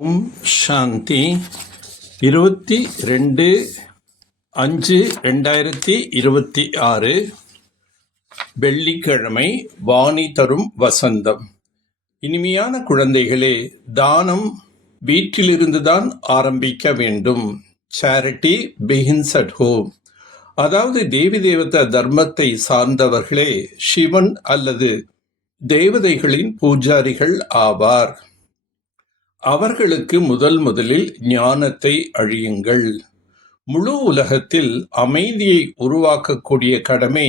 ஓம் சாந்தி 22/5/2026 வெள்ளிக்கிழமை. வாணி தரும் வசந்தம். இனிமையான குழந்தைகளே, தானம் வீட்டிலிருந்துதான் ஆரம்பிக்க வேண்டும். Charity begins at home. அதாவது தேவி தேவதா தர்மத்தை சார்ந்தவர்களே சிவன் அல்லது தேவதைகளின் பூஜாரிகள் ஆவார். அவர்களுக்கு முதலில் ஞானத்தை அழியுங்கள். முழு உலகத்தில் அமைதியை உருவாக்கக்கூடிய கடமை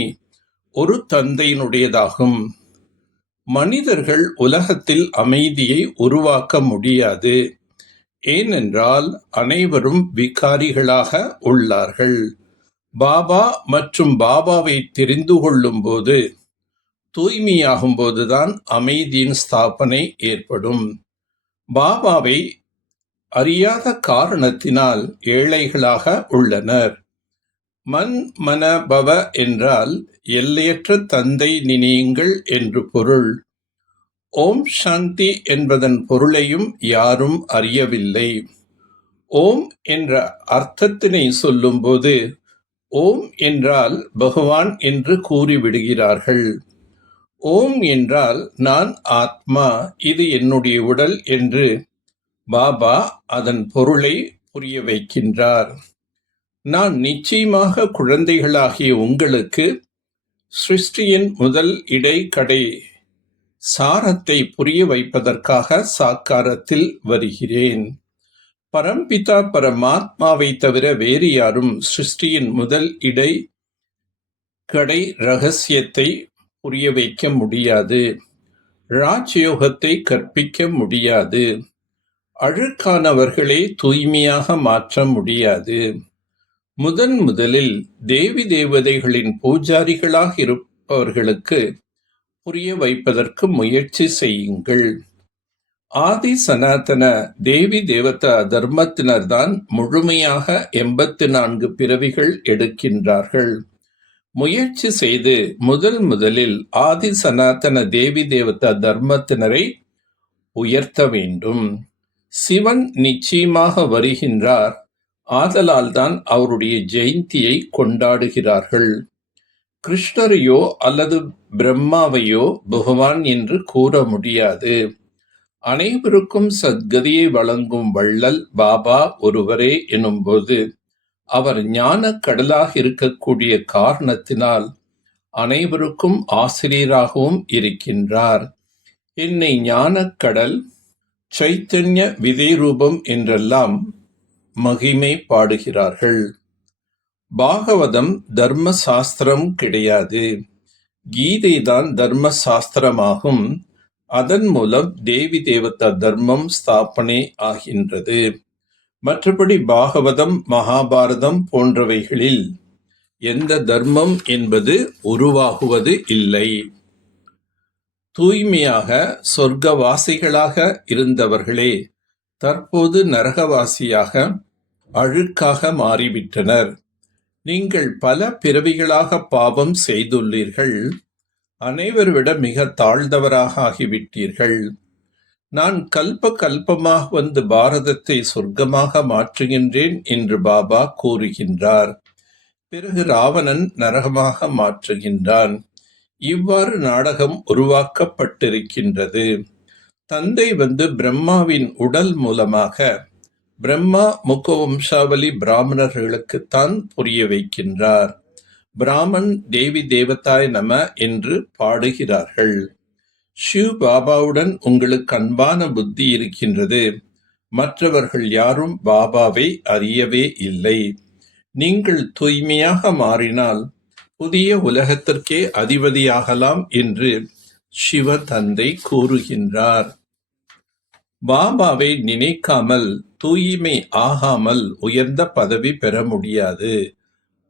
ஒரு தந்தையினுடையதாகும். மனிதர்கள் உலகத்தில் அமைதியை உருவாக்க முடியாது. ஏனென்றால் அனைவரும் விகாரிகளாக உள்ளார்கள். பாபா மற்றும் பாபாவை தெரிந்து கொள்ளும் போது, தூய்மையாகும் போதுதான் அமைதியின் ஸ்தாபனை ஏற்படும். பாபாவை அறியாத காரணத்தினால் ஏழைகளாக உள்ளனர். மன் மன பவ என்றால் எல்லையற்ற தந்தை நினையுங்கள் என்று பொருள். ஓம் சாந்தி என்பதன் பொருளையும் யாரும் அறியவில்லை. ஓம் என்ற அர்த்தத்தினை சொல்லும்போது ஓம் என்றால் பகவான் என்று கூறிவிடுகிறார்கள். ஓம் என்றால் நான் ஆத்மா, இது என்னுடைய உடல் என்று பாபா அதன் பொருளை புரிய வைக்கின்றார். நான் நிச்சயமாக குழந்தைகளாகிய உங்களுக்கு சிருஷ்டியின் முதல் இடைக்கடை சாரத்தை புரிய வைப்பதற்காக சாக்காரத்தில் வருகிறேன். பரம்பிதா பரமாத்மாவை தவிர வேறு யாரும் சிருஷ்டியின் முதல் இடைக்கடை ரகசியத்தை புரிய வைக்க முடியாது. ராஜயோகத்தை கற்பிக்க முடியாது. அழுக்கானவர்களை தூய்மையாக மாற்ற முடியாது. முதலில் தேவி தேவதைகளின் பூஜாரிகளாக இருப்பவர்களுக்கு புரிய வைப்பதற்கு முயற்சி செய்யுங்கள். ஆதி சனாதன தேவி தேவதா தர்மத்தினர்தான் முழுமையாக 84 பிறவிகள் எடுக்கின்றார்கள். முயற்சி செய்து முதலில் ஆதி சனாதன தேவி தேவதா தர்மத்தினரை உயர்த்த வேண்டும். சிவன் நிச்சயமாக வருகின்றார். ஆதலால் தான் அவருடைய ஜெயந்தியை கொண்டாடுகிறார்கள். கிருஷ்ணரையோ அல்லது பிரம்மாவையோ பகவான் என்று கூற முடியாது. அனைவருக்கும் சத்கதியை வழங்கும் வள்ளல் பாபா ஒருவரே எனும்போது அவர் ஞான கடலாக இருக்கக்கூடிய காரணத்தினால் அனைவருக்கும் ஆசிரியராகவும் இருக்கின்றார். என்னை ஞானக்கடல், சைத்தன்ய விதை ரூபம் என்றெல்லாம் மகிமை பாடுகிறார்கள். பாகவதம் தர்ம சாஸ்திரம் கிடையாது. கீதை தான் தர்ம சாஸ்திரமாகும். அதன் மூலம் தேவி தேவதா தர்மம் ஸ்தாபனை ஆகின்றது. மற்றபடி பாகவதம், மகாபாரதம் போன்றவைகளில் எந்த தர்மம் என்பது உருவாகுவது இல்லை. தூய்மையாக சொர்க்கவாசிகளாக இருந்தவர்களே தற்போது நரகவாசியாக அழுக்காக மாறிவிட்டனர். நீங்கள் பல பிறவிகளாக பாவம் செய்துள்ளீர்கள். அனைவரை விட மிக தாழ்ந்தவராக ஆகிவிட்டீர்கள். நான் கல்பமாக வந்து பாரதத்தை சொர்க்கமாக மாற்றுகின்றேன் என்று பாபா கூறுகின்றார். பிறகு ராவணன் நரகமாக மாற்றுகின்றான். இவ்வாறு நாடகம் உருவாக்கப்பட்டிருக்கின்றது. தந்தை வந்து பிரம்மாவின் உடல் மூலமாக பிரம்மா முகவம்சாவளி பிராமணர்களுக்குத்தான் புரிய வைக்கின்றார். பிராமன் தேவி தேவதாய் நம என்று பாடுகிறார்கள். ஷிவ் பாபாவுடன் உங்களுக்கு அன்பான புத்தி இருக்கின்றது. மற்றவர்கள் யாரும் பாபாவை அறியவே இல்லை. நீங்கள் தூய்மையாக மாறினால் புதிய உலகத்திற்கே அதிபதியாகலாம் என்று சிவ தந்தை கூறுகின்றார். பாபாவை நினைக்காமல் தூய்மை ஆகாமல் உயர்ந்த பதவி பெற முடியாது.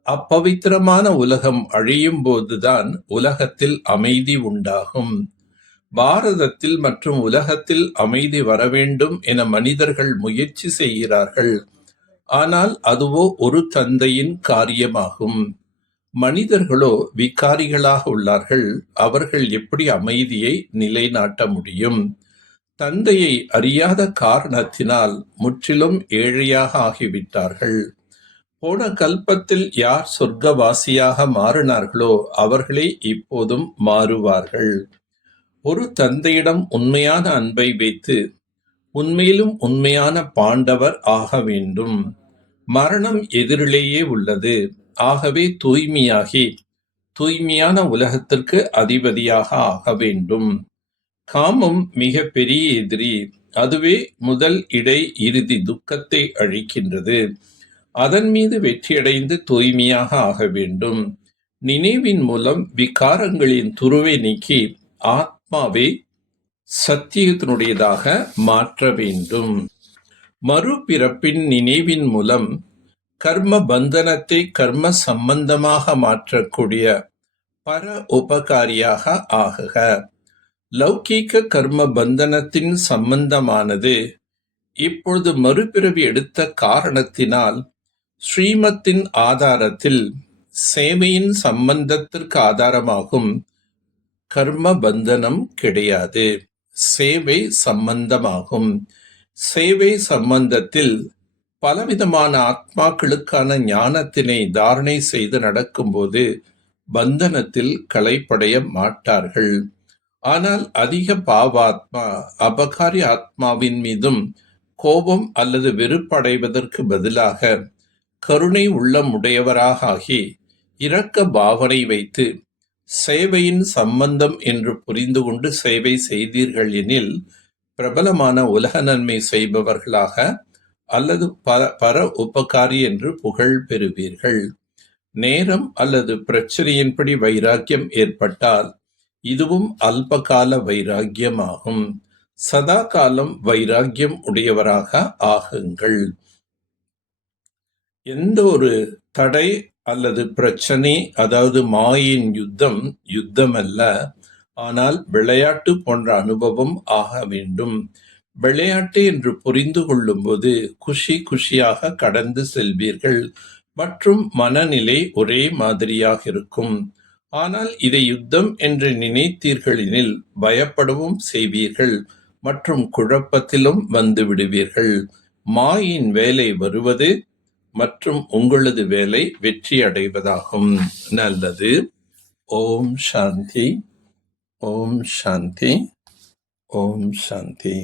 அப்பவித்திரமான உலகம் அழியும் போதுதான் உலகத்தில் அமைதி உண்டாகும். பாரதத்தில் மற்றும் உலகத்தில் அமைதி வரவேண்டும் என மனிதர்கள் முயற்சி செய்கிறார்கள். ஆனால் அதுவோ ஒரு தந்தையின் காரியமாகும். மனிதர்களோ விகாரிகளாக உள்ளார்கள். அவர்கள் எப்படி அமைதியை நிலைநாட்ட முடியும்? தந்தையை அறியாத காரணத்தினால் முற்றிலும் ஏழையாக ஆகிவிட்டார்கள். போன கல்பத்தில் யார் சொர்க்கவாசியாக மாறினார்களோ அவர்களே இப்போதும் மாறுவார்கள். ஒரு தந்தையிடம் உண்மையான அன்பை வைத்து உண்மையிலும் உண்மையான பாண்டவர் ஆக வேண்டும். மரணம் எதிரிலேயே உள்ளது. ஆகவே தூய்மையாகி தூய்மையான உலகத்திற்கு அதிபதியாக ஆக வேண்டும். காமம் மிக பெரிய எதிரி. அதுவே முதல் இடை இறுதி துக்கத்தை அழிக்கின்றது. அதன் மீது வெற்றியடைந்து தூய்மையாக ஆக வேண்டும். நினைவின் மூலம் விகாரங்களின் துருவை நீக்கி ஆத்மாவை சத்தியத்தினுடையதாக மாற்ற வேண்டும். மறுபிறப்பின் நினைவின் மூலம் கர்ம பந்தனத்தை கர்ம சம்பந்தமாக மாற்றக்கூடிய பர உபகாரியாக ஆகுக. லௌகீக கர்ம பந்தனத்தின் சம்பந்தமானது இப்பொழுது மறுபிறவி எடுத்த காரணத்தினால் ஸ்ரீமத்தின் ஆதாரத்தில் சேவையின் சம்பந்தத்திற்கு ஆதாரமாகும் கர்ம பந்தனம் கிடையாது. சேவை சம்பந்தமாகும். சேவை சம்பந்தத்தில் பலவிதமான ஆத்மாக்களுக்கான ஞானத்தினை தாரணை செய்து நடக்கும்போது பந்தனத்தில் களைப்படைய மாட்டார்கள். ஆனால் அதிக பாவாத்மா அபகாரி ஆத்மாவின் மீதும் கோபம் அல்லது வெறுப்படைவதற்கு பதிலாக கருணை உள்ளமுடையவராக ஆகி இரக்க பாவனை வைத்து சேவையின் சம்பந்தம் என்று புரிந்து கொண்டு சேவை செய்தீர்கள் எனில் பிரபலமான உலக நன்மை செய்பவர்களாக அல்லது பர உபகாரி என்று புகழ் பெறுவீர்கள். நேரம் அல்லது பிரச்சனையின்படி வைராக்கியம் ஏற்பட்டால் இதுவும் அல்பகால வைராக்கியமாகும். சதா காலம் வைராக்கியம் உடையவராக ஆகுங்கள். எந்த ஒரு தடை அல்லது பிரச்சனை, அதாவது மாயின் யுத்தம் அல்ல, ஆனால் விளையாட்டு போன்ற அனுபவம் ஆக வேண்டும். விளையாட்டு என்று புரிந்து கொள்ளும்போது குஷியாக கடந்து செல்வீர்கள் மற்றும் மனநிலை ஒரே மாதிரியாக இருக்கும். ஆனால் இதை யுத்தம் என்று நினைத்தீர்களெனில் பயப்படவும் செய்வீர்கள் மற்றும் குழப்பத்திலும் வந்து விடுவீர்கள். மாயின் வேலை வருவது மற்றும் உங்களது வேலை வெற்றி அடைவதாகும். நல்லது. ஓம் சாந்தி. ஓம் சாந்தி. ஓம் சாந்தி.